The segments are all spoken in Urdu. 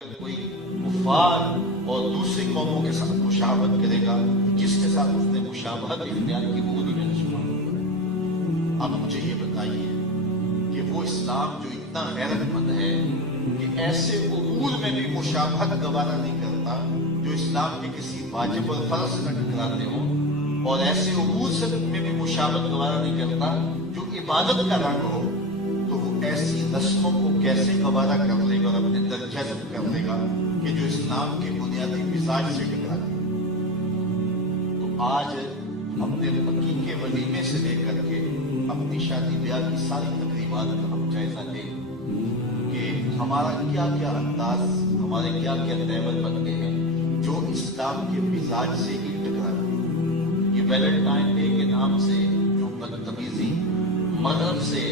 کوئی کفار اور دوسری قوموں کے ساتھ مشابہت کرے گا، جس کے ساتھ اس نے مشابہت اختیار کی وہ نہیں میں دشمن۔ اب مجھے یہ بتائیے کہ وہ اسلام جو اتنا غیرت مند ہے کہ ایسے امور میں بھی مشابہت گوارا نہیں کرتا جو اسلام کے کسی واجب اور فرض سے نہ ٹکراتے ہوں، اور ایسے امور سے میں بھی مشابہت گوارا نہیں کرتا جو عبادت کا رنگ ہو، تو وہ ایسی رسموں کو کیسے گوارا کر لے گا اور اپنے اندر جذب کر لے گا کہ جو اسلام کے بنیادی مزاج سے ٹکرا دے۔ تو آج اپنے مکی کے ولیمے سے لے کر کے اپنی شادی بیاہ کی ساری تقریبات کا ہم جائزہ لیں کہ ہمارا کیا کیا انداز، ہمارے کیا کیا تیور بن گئے ہیں جو اسلام کے مزاج سے ہی ٹکرا دے۔ یہ ویلنٹائن ڈے کے نام سے جو بدتمیزی مغرب سے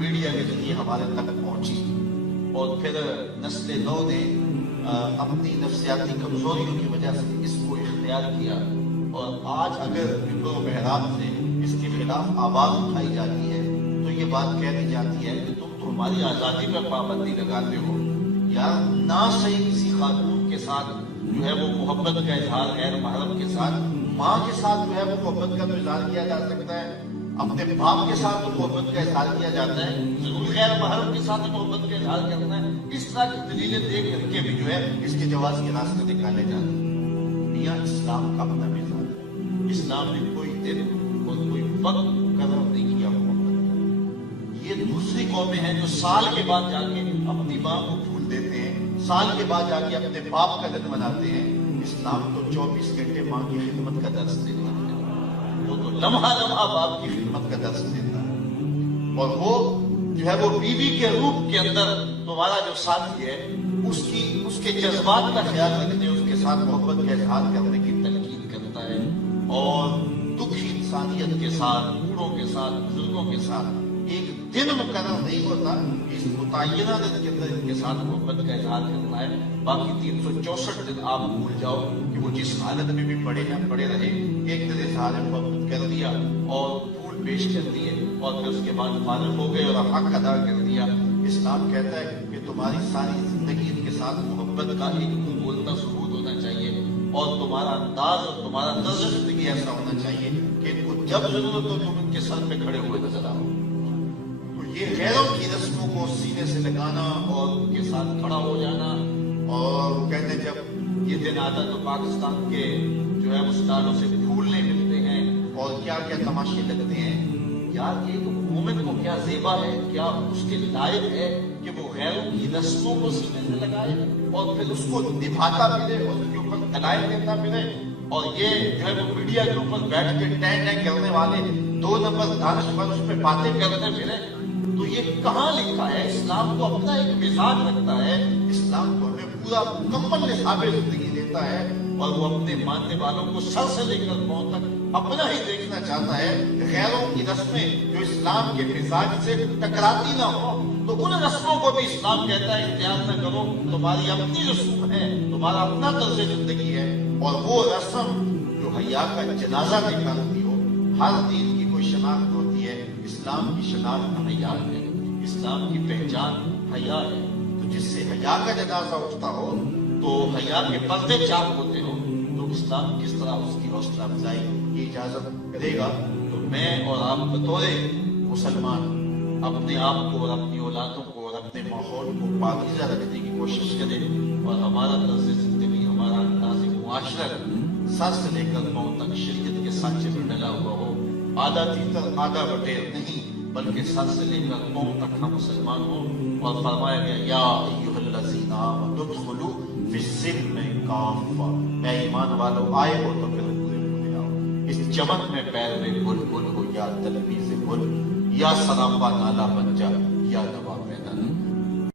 میڈیا کے ذریعے ہمارے تک پہنچی اور پھر نسل نو نے اپنی نفسیاتی کمزوریوں کی وجہ سے اس کو اختیار کیا، اور آج اگر ممبر و محراب سے اس کے خلاف آواز اٹھائی جاتی ہے تو یہ بات کہہ دی جاتی ہے کہ تم تو ہماری آزادی پر پابندی لگاتے ہو۔ یار نہ صحیح کسی خاتون کے ساتھ جو ہے وہ محبت کا اظہار غیر محرم کے ساتھ، ماں کے ساتھ جو ہے وہ محبت کا تو اظہار کیا جا سکتا ہے، اپنے باپ کے ساتھ تو محبت کا اظہار کیا جاتا ہے، ضرور غیر محرم کے ساتھ محبت کا اظہار کرنا ہے۔ اس طرح کی دلیلیں دے کر کے بھی جو ہے اس کے جواز کے راستے نکالے جاتے ہیں۔ میاں اسلام کا اپنا مزاج ہے، اسلام نے کوئی دن اور کوئی وقت مقرر نہیں کیا محبت کا۔ یہ دوسری قومیں ہیں جو سال کے بعد جا کے اپنی ماں کو پھول دیتے ہیں، سال کے بعد جا کے اپنے باپ کا دن مناتے ہیں۔ اسلام تو 24 گھنٹے ماں کی خدمت کا درس دیتا ہے، وہ تو لمحہ لمحہ باپ کی خدمت کا درس دیتا ہے، اور وہ جو ہے وہ بیوی کے روپ کے اندر تمہارا جو ساتھی ہے اس کے جذبات کا خیال رکھنے، اس کے ساتھ محبت کا اظہار کرنے کی تلقین کرتا ہے، اور دکھی انسانیت کے ساتھ، بوڑھوں کے ساتھ، بزرگوں کے ساتھ ایک دن مقرر نہیں ہوتا، اس متعینہ دن کے اندر ان کے ساتھ محبت کا اظہار کرنا ہے۔ باقی 364 دن آپ بھول جاؤ کہ وہ جس حالت میں بھی پڑے ہیں پڑے رہے، ایک دن اظہار محبت کر دیا اور پھول پیش کر دیے اور پھر اس کے بعد فارغ ہو گئے اور حق ادا کر دیا۔ اسلام کہتا ہے کہ تمہاری ساری زندگی ان کے ساتھ محبت کا ایک بولتا ثبوت ہونا چاہیے، اور تمہارا انداز اور تمہارا طرز زندگی ایسا ہونا چاہیے کہ ان کو جب ضرورت ہو تم ان کے سر پہ کھڑے ہوئے نظر آؤ۔ یہ غیروں کی رسموں کو سینے سے لگانا اور ان کے ساتھ کھڑا ہو جانا، اور کہتے ہیں جب یہ دن آتا تو پاکستان کے جو ہے اسٹالوں سے پھول نہیں ملتے ہیں اور کیا کیا تماشے لگتے ہیں۔ یار ایک مومن کو کیا زیبا ہے، کیا اس کے لائق ہے کہ وہ غیروں کی رسموں کو سینے سے لگائے اور پھر اس کو نبھاتا پھرے اور اس کے اوپر دلائل دیتا پھرے، اور یہ جو ہے وہ میڈیا کے اوپر بیٹھ کے ٹین کرنے والے 2 نمبر دانشور اس پہ باتیں کرتے پھرے۔ تو یہ کہاں لکھا ہے؟ اسلام تو اپنا ایک مزاج رکھتا ہے، اسلام تو ہمیں پورا مکمل نصاب زندگی دیتا ہے، اور وہ اپنے ماننے والوں کو سر سے لے کر پاؤں تک اپنا ہی دیکھنا چاہتا ہے۔ غیروں کی رسمیں جو اسلام کے مزاج سے ٹکراتی نہ ہو تو ان رسموں کو بھی اسلام کہتا ہے اختیار نہ کرو، تمہاری اپنی رسوم ہے، تمہارا اپنا طرز زندگی ہے، اور وہ رسم جو حیا کا جنازہ نکالتی ہو۔ ہر دین کی کوئی شناخت ہوتی ہے، اسلام کی شناخت حیا ہے، اسلام کی پہچان حیا ہے۔ تو جس سے حیا کا جنازہ اٹھتا ہو تو حیا کے پردے چاک ہوتے ہو، تو اسلام کس طرح اس کی حوصلہ افزائی کی اجازت کرے گا؟ تو میں اور آپ بطور مسلمان اپنے آپ کو اور اپنی اولادوں کو اور اپنے ماحول کو پاکیزہ رکھنے کی کوشش کریں، اور ہمارا طرز زندگی، ہمارا انداز معاشرت سر سے لے کر پاؤں تک شریعت کے سانچے میں ڈلا ہوا ہو، آدھا تیتر آدھا بٹیر نہیں، بلکہ سر سے لے کر پاؤں تک ہم مسلمان ہوں۔ اور فرمایا گیا یا ایھا الذین آمنوا ادخلوا فی السلم کافہ، اے ایمان والو آئے ہو تو پھر پورے پورے آؤ، اس چمن میں پیر میں بلبل ہو یا تلمیذ گل، یا سراپا نالا بن جا یا نوا پیدا نہ۔